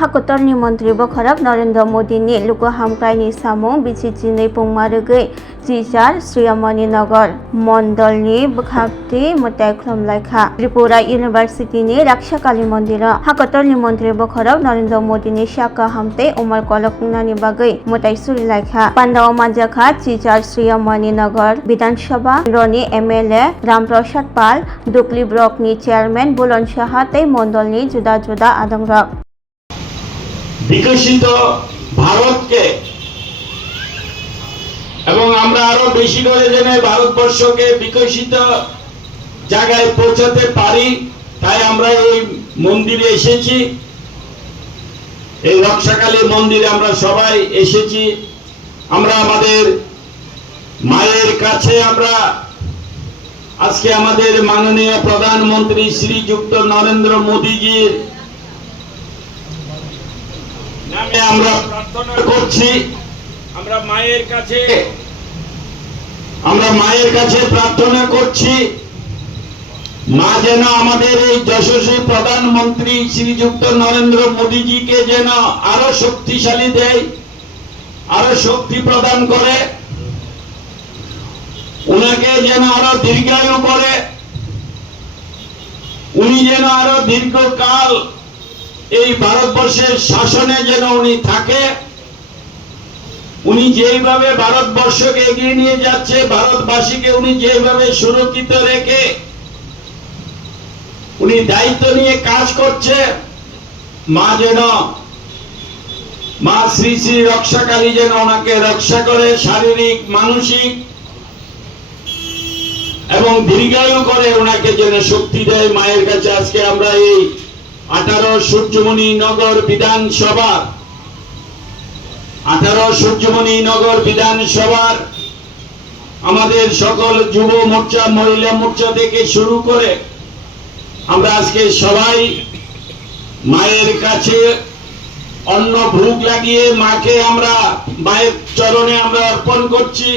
हाखोतलनि मन्त्रि बखरक नरेन्द्र मोदीनि लुगुहामख्रायनि सामुं बिसिजिनै पुंमारोगै जिजार श्रीयमणि नगर मण्डलनि बखाबथि मथाय ख्लमलायखा त्रिपुरा इउनिभार्सिटिनि राक्षाकाली मन्दिराव हाखोतलनि मन्त्रि बखरक नरेन्द्र मोदीनि शाखा हामते उमर कलकनानि बागै मथाय सुरिलायखा पान्डाव मानजाखा जिजार श्रीयमणि नगर विधानसभा रनि एमएलए रामप्रसाद पाल दुकली ब्लकनि चेयरमैन बुलन साहा तै मण्डलनि जुदा जुदा आदंरक বিকশিত ভারতকে এবং আমরা আরো বেশি করে যেন ভারতবর্ষকে বিকশিত জায়গায় পৌঁছাতে পারি তাই আমরা এই মন্দিরে এসেছি। এই রক্ষাকালী মন্দিরে আমরা সবাই এসেছি। আমরা আমাদের মায়ের কাছে আমরা আজকে আমাদের মাননীয় প্রধানমন্ত্রী শ্রীযুক্ত নরেন্দ্র মোদীজির নামে আমরা প্রার্থনা করছি। আমরা মায়ের কাছে প্রার্থনা করছি মা যেন আমাদের এই যশস্বী প্রধানমন্ত্রী শ্রীযুক্ত নরেন্দ্র মোদীজিকে যেন আরো শক্তিশালী দেয়, আরো শক্তি প্রদান করে, উনাকে যেন আরো দীর্ঘায়ু করে, উনি যেন আরো দীর্ঘকাল এই ভারতবর্ষের শাসনে যেন উনি থাকে। উনি যেইভাবে ভারতবর্ষকে এগিয়ে নিয়ে যাচ্ছে, ভারতবাসীকে উনি যেভাবে সুরক্ষিত রেখে উনি দায়িত্ব নিয়ে কাজ করছে, মা শ্রী শ্রী রক্ষাকালী যেন ওনাকে রক্ষা করে, শারীরিক মানসিক এবং দীর্ঘায়ু করে ওনাকে যেন শক্তি দেয়। মায়ের কাছে আজকে আমরা এই 18 সূর্যমণি নগর বিধানসভার আমাদের সকল যুব মোর্চা, মহিলা মোর্চা থেকে শুরু করে আমরা আজকে সবাই মায়ের কাছে অন্ন ভোগ লাগিয়ে মাকে আমরা মায়ের চরণে আমরা অর্পণ করছি।